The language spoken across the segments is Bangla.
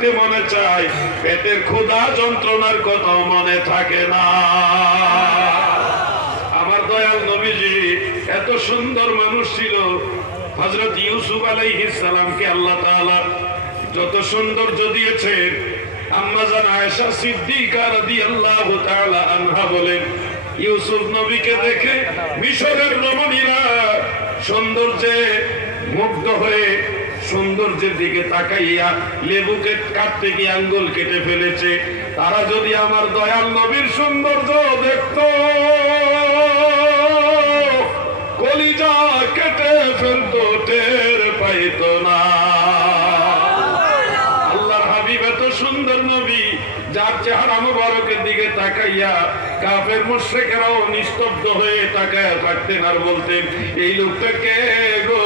থাকতে মনে চায়, পেটের ক্ষুধা যন্ত্রণার কথাও মনে থাকে না। আমার দয়াল নবীজি এত সুন্দর মানুষ ছিল। হযরত ইউসুফ আলাইহিস সালামকে আল্লাহ তাআলা যত সৌন্দর্য দিয়েছেন, আম্মা জান আয়েশা সিদ্দিকা রাদিয়াল্লাহু তাআলা আনহা বলেন, ইউসুফ নবীকে দেখে মিশরের রমণীরা সৌন্দর্যে মুগ্ধ হয়ে সৌন্দর্যের দিকে তাকাইয়া লেবুকে কাটতে গিয়ে আঙ্গুল কেটে ফেলেছে। তারা যদি আমার দয়াল নবীর সৌন্দর্য দেখত, কলিজা কেটে ফেলতো, টের পাইত না। আল্লাহর হাবিব এত সুন্দর নবী, যার চেহারা মুবারকের দিকে তাকাইয়া কাফের মুশরিকরাও নিস্তব্ধ হয়ে তাকায় থাকতেন আর বলতেন, এই লোকটা কে গো,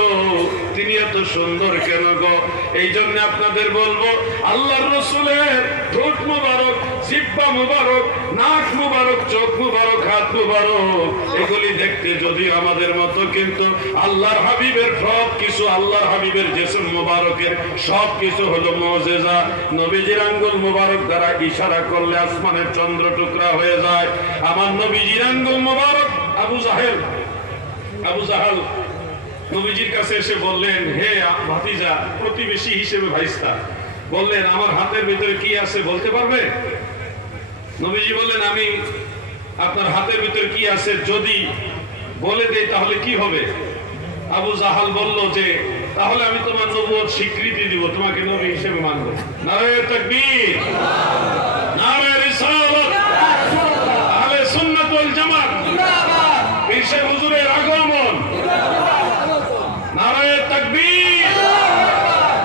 তিনি এত সুন্দর কেন গো? এই জন্য আপনাদের বলবো, আল্লাহর রাসূলের ঠোঁট মুবারক, জিহ্বা মুবারক, নাক মুবারক, চোখ মুবারক, হাত মুবারক, এগুলি দেখতে যদি আমাদের মতো, কিন্তু আল্লাহর হাবিবের সব কিছু, আল্লাহর হাবিবের জিসম মুবারকের সব কিছু হলো মুজিজা। নবীজির আঙ্গুল মুবারক দ্বারা ইশারা করলে আসমানের চন্দ্র টুকরা হয়ে যায়। আমার নবীজির আঙ্গুল মুবারক আবু জাহাল নবীজির কাছে এসে বললেন, হে ভাতিজা, প্রতিবেশী হিসেবে ভাইস্তা, বললেন আমার হাতের ভিতরে কি আছে বলতে পারবে? নবীজি বললেন, আমি আপনার হাতের ভিতরে কি আছে যদি বলে দেই তাহলে কি হবে? আবু জাহাল বলল যে, তাহলে আমি তোমার নবুয়ত স্বীকৃতি দিব, তোমাকে নবী হিসেবে মানব। নারে তাকবীর, নারে রিসালাত, আহলে সুন্নাত ওয়াল জামাত, পীর সাহেব হুজুরের আগমন, নারে তাকবীর,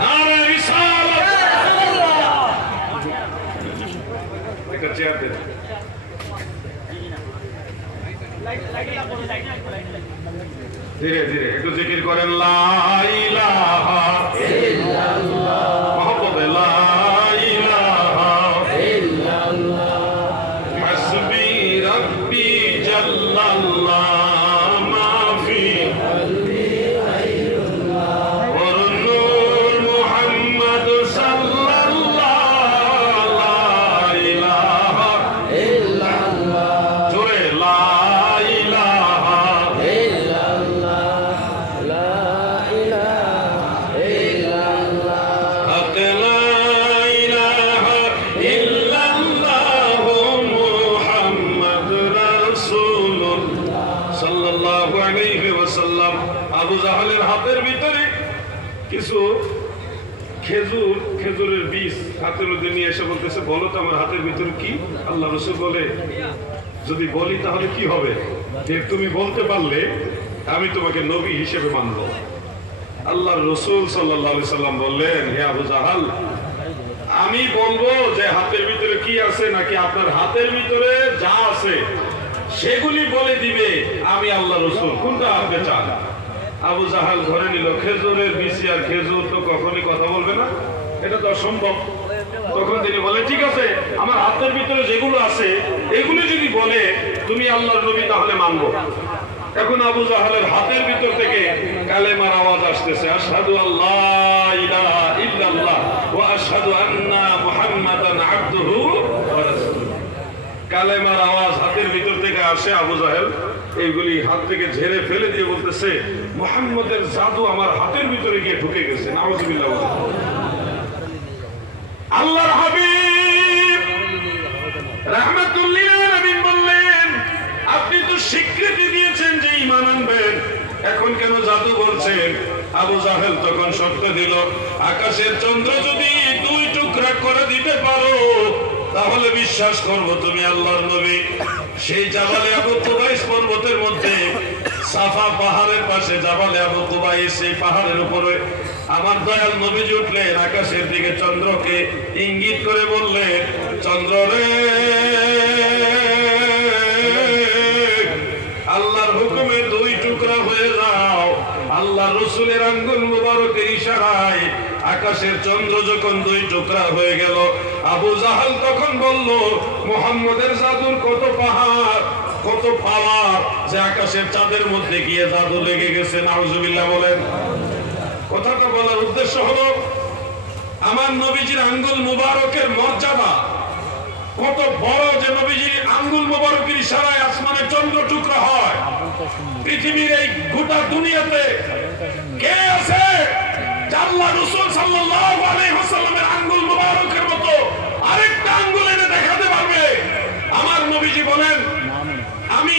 নারে রিসালাত। একটা চেয়ার দেন। ধীরে ধীরে একটু জিকির করেন, লা ইলাহা ইল্লাল্লাহ, মুহাম্মদ লা ইলাহা ইল্লাল্লাহ, হাসবি রাব্বি জাল্লাল্লাহ, মা ফি কলবি গায়রুল্লাহ, ওয়া নূর মুহাম্মদ সাল্লাল্লাহ, লা ইলাহা ইল্লাল্লাহ, জোরে লা আবু জাহালের হাতের ভিতরে কিছু খেজুরের বীজ হাতের মধ্যে নিয়ে এসে বলতেছে, বলো তো আমার হাতের ভিতরে কি? আল্লাহ রাসূল বলে, যদি বলি তাহলে কি হবে? যে তুমি বলতে পারলে আমি তোমাকে নবী হিসেবে মানব। আল্লাহর রাসূল সাল্লাল্লাহু আলাইহি সাল্লাম বললেন, হে আবু জাহাল, আমি বলবো যে হাতের ভিতরে কি আছে, নাকি আপনার হাতের ভিতরে যা আছে সেগুলি বলে দিবে আমি আল্লাহর রাসূল? কোনটা আপনি চান? আবু জাহাল ধরে নিল খেজুরের বিচি, আর খেজুর তো কখনই কথা বলবে না, এটা তো অসম্ভব। তখন তিনি বলে, ঠিক আছে, আমার হাতের ভিতরে যেগুলো আছে এগুলো যদি বলে তুমি আল্লাহর নবী তাহলে মানবো। এখন আবু জাহালের হাতের ভিতর থেকে কালেমার আওয়াজ আসতেছে, আশহাদু আল্লাহ ইলাহা ইল্লাল্লাহ ওয়া আশহাদু আন্না মুহাম্মাদান আবদুহু ওয়া রাসূলুহু। কালেমার আওয়াজ হাতের ভিতর থেকে আসে। আবু জাহেল এইগুলি হাত থেকে ঝেড়ে ফেলে দিয়ে বলতেছে, মুহাম্মদের জাদু আমার হাতের ভিতরে গিয়ে ঢুকে গেছে। নাউযুবিল্লাহ। আল্লাহর হাবিব রাহমাতুল লিল আলামিন বললেন, আপনি তো স্বীকৃতি দিয়েছেন যে ঈমান আনবেন, এখন কেন জাদু বলছেন? আবু জাহেল তখন শর্ত দিল, আকাশের চন্দ্র যদি দুই টুকরা করে দিতে পারো তাহলে বিশ্বাস করব তুমি আল্লাহর নবী। সেই জাবালে আবু কুবাইস পর্বতের মধ্যে সাফা পাহাড়ের পাশে জাবালে আবু কুবাইস, সেই পাহাড়ের উপরে আমার দয়াল নবীজি উঠলেন, আকাশের দিকে চন্দ্রকে ইঙ্গিত করে বললেন, চন্দ্র রে, আল্লাহর হুকুমে দুই টুকরা হয়ে যাও। আল্লাহ রাসূলের আঙ্গুল মুবারকের ইশারায় আকাশের চন্দ্র যখন দুই টুকরা হয়ে গেল, আবু জাহাল তখন বলল, মুহাম্মদের জাদুর কত পাহাড়, কত পাওয়ার, যে আকাশের চাঁদের মধ্যে গিয়ে জাদু লেগে গেছে। নাউযুবিল্লাহ বলেন। কথাটা বলার উদ্দেশ্য হলো, আমার নবীজির আঙ্গুল মুবারকের মর্যাদা কত বড়, যে নবীজির আঙ্গুল মুবারকের ইশারায় আসমানে চন্দ্র টুকরা হয়। পৃথিবীর এই গোটা দুনিয়াতে কে আছে আল্লাহ রাসূল সাল্লাল্লাহু আলাইহি ওয়াসাল্লামের আঙ্গুল মুবারকের মতো আরেকটা আঙ্গুল এনে দেখাতে পারবে? আমার নবীজি বলেন, আমি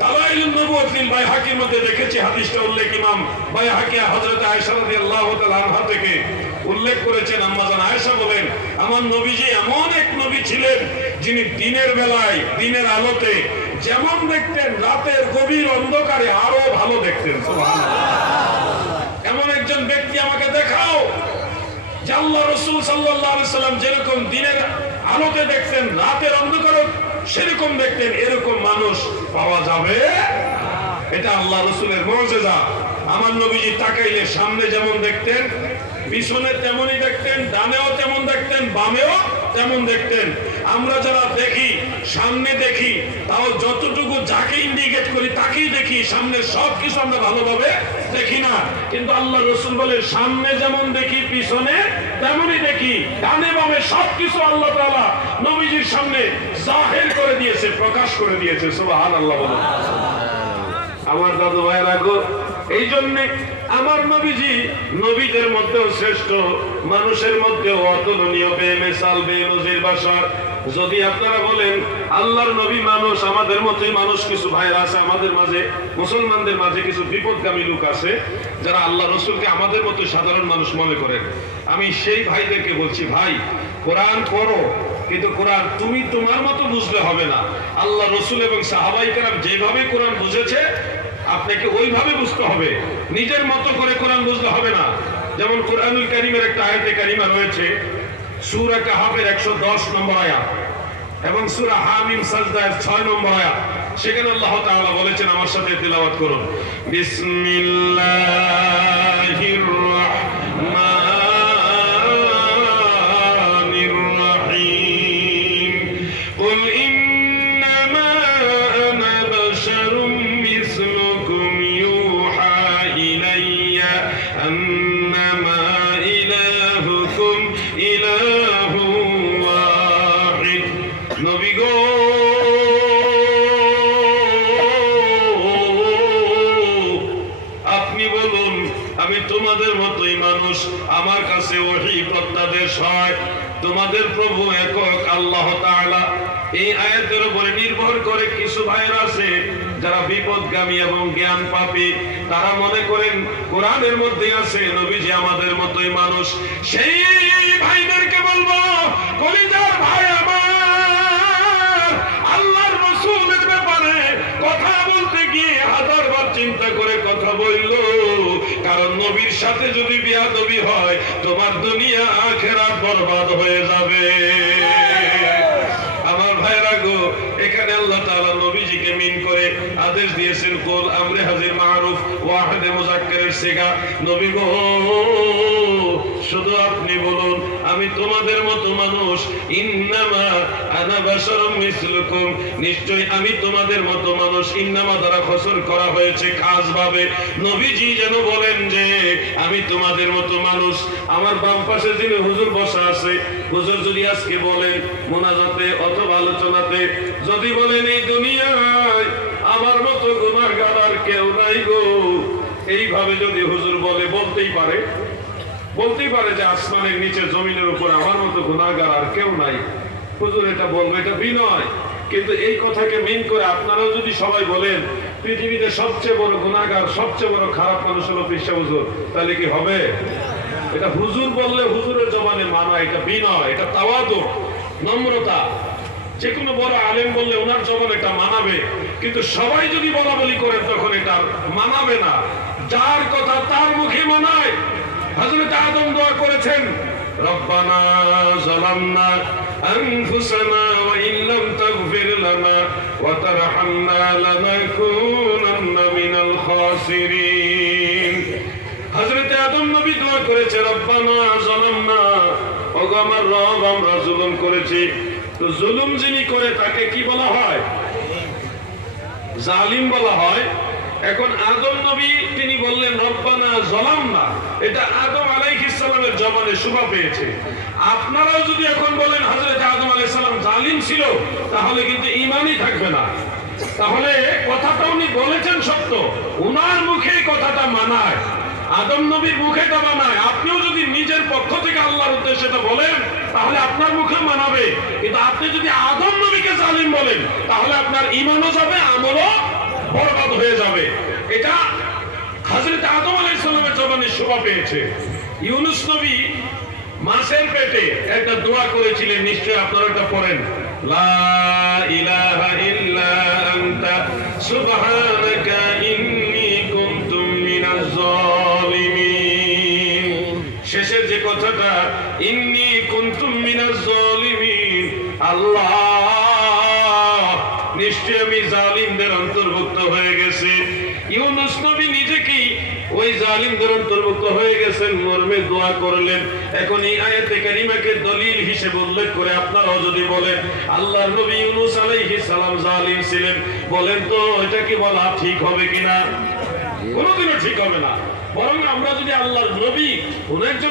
দালাইলুন নবুওয়াত বাইহাকির মধ্যে দেখেছি, হাদিসটা উল্লেখ ইমাম বাইহাকি হযরত আয়েশা রাদিয়াল্লাহু তাআলা আনহা থেকে উল্লেখ করেছেন। আম্মা জান আয়েশা বলেন, আমার নবীজি এমন এক নবী ছিলেন যিনি দিনের বেলায় দিনের আলোতে যেমন দেখতেন, রাতের গভীর অন্ধকারে আরো ভালো দেখতেন। সুবহানাল্লাহ। এমন একজন ব্যক্তি আমাকে দেখাও যে আল্লাহ রাসূল সাল্লাল্লাহু আলাইহি সাল্লাম যেরকম দিনের আলোতে দেখতেন, রাতের অন্ধকারে সেরকম দেখতেন। এরকম মানুষ পাওয়া যাবে? এটা আল্লাহ রাসূলের মুজিজা। আমার নবীজি তাকাইলে সামনে যেমন দেখতেন, পিছনে তেমনই দেখতেন, ডানেও তেমন দেখতেন, বামেও তেমন দেখতেন। আমরা যারা দেখি, সামনে দেখি, তাও যতটুকু যাকে ইন্ডিকেট করি তাকেই দেখি, সামনে সবকিছু আমরা ভালোভাবে দেখি না। কিন্তু আল্লাহ রাসূল বলে, সামনে যেমন দেখি পিছনে তেমনই দেখি, ডানে বামে সবকিছু আল্লাহ তাআলা নবীজির সামনে জাহির করে দিয়েছে, প্রকাশ করে দিয়েছে। সুবহানাল্লাহ বলেন। আমার দাদু ভাইরা গো, এই জন্য আমার নবীজি নবীদের মধ্যেও শ্রেষ্ঠ, মানুষের মধ্যেও অতুলনীয়, বেমিসাল, বেনজির বাশার। যদি আপনারা বলেন আল্লাহর নবী মানুষ, আমাদের মতোই মানুষ, কিছু ভাইরা আছে আমাদের মাঝে, মুসলমানদের মাঝে কিছু বিপদগামী লোক আছে যারা আল্লাহ রাসূলকে আমাদের মতো সাধারণ মানুষ মনে করেন। আমি সেই ভাইদেরকে বলছি, ভাই কোরআন পড়ো, কিন্তু কোরআন তুমি তোমার মতো বুঝলে হবে না। আল্লাহ রাসূল এবং সাহাবায়ে কেরাম যেভাবে কোরআন বুঝেছে আপনাকে ওইভাবে বুঝতে হবে, নিজের মতো করে কোরআন বুঝলে হবে না। যেমন কোরআনুল কারীমের একটা আয়াতে কারিমা রয়েছে সূরা কাহাফের 110 নম্বর আয়াত এবং সূরা হামিম সাজদার 6 নম্বর আয়াত। সেখানে আল্লাহ তাআলা বলেছেন, আমার সাথে তিলাওয়াত করুন, বিসমিল্লাহির রাহমানির রহিম, কুল ইন্নামা আনা বাশারুম মিসলুকুম ইউহা ইলাইয়া আন্নামা ইলাহুকুম ইলাহু ওয়াহিদ। নবী গো, আপনি বলুন, আমি তোমাদের মতোই মানুষ, আমার কাছে ওহী প্রত্যাদেশ হয়, তোমাদের প্রভু একক আল্লাহ তাআলা। এই আয়াতের উপরে নির্ভর করে কিছু ভাইরা আছে যারা বিপদগামী এবং জ্ঞান পাপী, তারা মনে করেন কোরআনের মধ্যে আছে নবীজি আমাদের মতোই মানুষ। সেই ভাইদেরকে বলবো, কলিজার ভাই আমার, আল্লাহর রাসূলের ব্যাপারে কথা বলতে গিয়ে হাজারবার চিন্তা করে কথা বলল, কারণ নবীর সাথে যদি বেয়াদবি হয় তোমার দুনিয়া আখিরাত বরবাদ হয়ে যাবে। আমার ভাইরা গো, এখানে আল্লাহ তাআলা নবীজিকে মিন করে আদেশ দিয়েছেন, কুল আমরে হাজির মারুফ ওয়াহিদে মুযাক্কারের সিগা। নবী গো, শুধু আপনি বলুন, আমি তোমাদের মতো মানুষ, ইন্নামা আনা বাশারুম মিসলুকুম, নিশ্চয়ই আমি তোমাদের মতো মানুষ। ইন্নামা দ্বারা খসর করা হয়েছে খাস ভাবে। নবীজি যেন বলেন যে আমি তোমাদের মতো মানুষ। আমার বাম পাশে যিনি হুজুর বসা আছে, হুজুর যদি আজকে বলেন মুনাজাতে অথবা আলোচনাতে, যদি বলেন এই দুনিয়ায় আমার মতো গুনাহগার আর কেউ নাই গো, এইভাবে যদি হুজুর বলে, বলতেই পারে যে আসমানের নিচে জমিনের উপর আমার মতো গুনাহগার আর কেউ নাই, হুজুর এটা বলবে, এটা বিনয়। কিন্তু এই কথাকে মিন করে আপনারাও যদি সবাই বলেন পৃথিবীতে সবচেয়ে বড় গুনাহগার, সবচেয়ে বড় খারাপ মানুষ হলো পীর হুজুর, তাহলে কি হবে? এটা হুজুর বললে হুজুরের জবানে মানা, এটা বিনয়, এটা তাওয়াদু, নম্রতা। যে কোনো বড় আলেম বললে ওনার জবানে এটা মানাবে, কিন্তু সবাই যদি বলা বলি করে তখন এটা মানাবে না। যার কথা তার মুখে মানায়। হযরত আদম দোয়া করেছেন, রব্বানা যালামনা আনফুসানা ওয়া ইল্লাম তাগফির লানা ওয়া তারহামনা লানাকুনান্না মিনাল খাসিরিন। হযরত আদম নবী দোয়া করেছে, রব্বানা যালামনা, ওগো আমার রব, আমরা জুলুম করেছি। তো জুলুম যিনি করে তাকে কি বলা হয়? জালিম বলা হয়। এখন আদম নবী তিনি বললেন রব্বানা যালামনা, এটা আদম আলাইহিস সালামের জবানে শোভা পেয়েছে। আপনারাও যদি এখন বলেন হযরত আদম আলাইহিস সালাম জালিম ছিল, তাহলে কিন্তু ঈমানই থাকবে না। তাহলে কথাটা উনি বলেছেন সত্য, উনার মুখে কথাটা মানায়, আদম নবীর মুখে এটা মানায়। আপনিও যদি নিজের পক্ষ থেকে আল্লাহর উদ্দেশ্যে এটা বলেন, তাহলে আপনার মুখে মানাবে। কিন্তু আপনি যদি আদম নবীকে জালিম বলেন, তাহলে আপনার ঈমানও যাবে, আমলও বরবাদ হয়ে যাবে। এটা হযরত আদম আলাইহিস সালামের জবানে শোভা পেয়েছে। ইউনূস নবী মাছের পেটে একটা দোয়া করেছিলেন, নিশ্চয়ই আপনারা এটা পড়েন, লা ইলাহা ইল্লা আনতা সুবহানাকা ইন্নী কুনতু মিনাজ জালিমিন। শেষের যে কথাটা, ইন্নী কুনতু মিনাজ জালিমিন, আল্লাহ নিশ্চয় আমি জালিমদের অন্তর্ভুক্ত হয়ে গেছি। ইউনূস নবী নিজেকেই ওই জালিমদের অন্তর্ভুক্ত হয়ে গেছেন মর্মে দোয়া করলেন। এখন এই আয়াতে কারিমাকে দলিল হিসেবে উল্লেখ করে আপনারাও যদি বলেন আল্লাহর নবী ইউনূস আলাইহিস সালাম জালিম ছিলেন, বলেন তো এটা কি বলা ঠিক হবে কিনা? কোনোদিনও ঠিক হবে না। বরং আমরা যদি আল্লাহর নবী কোন একজন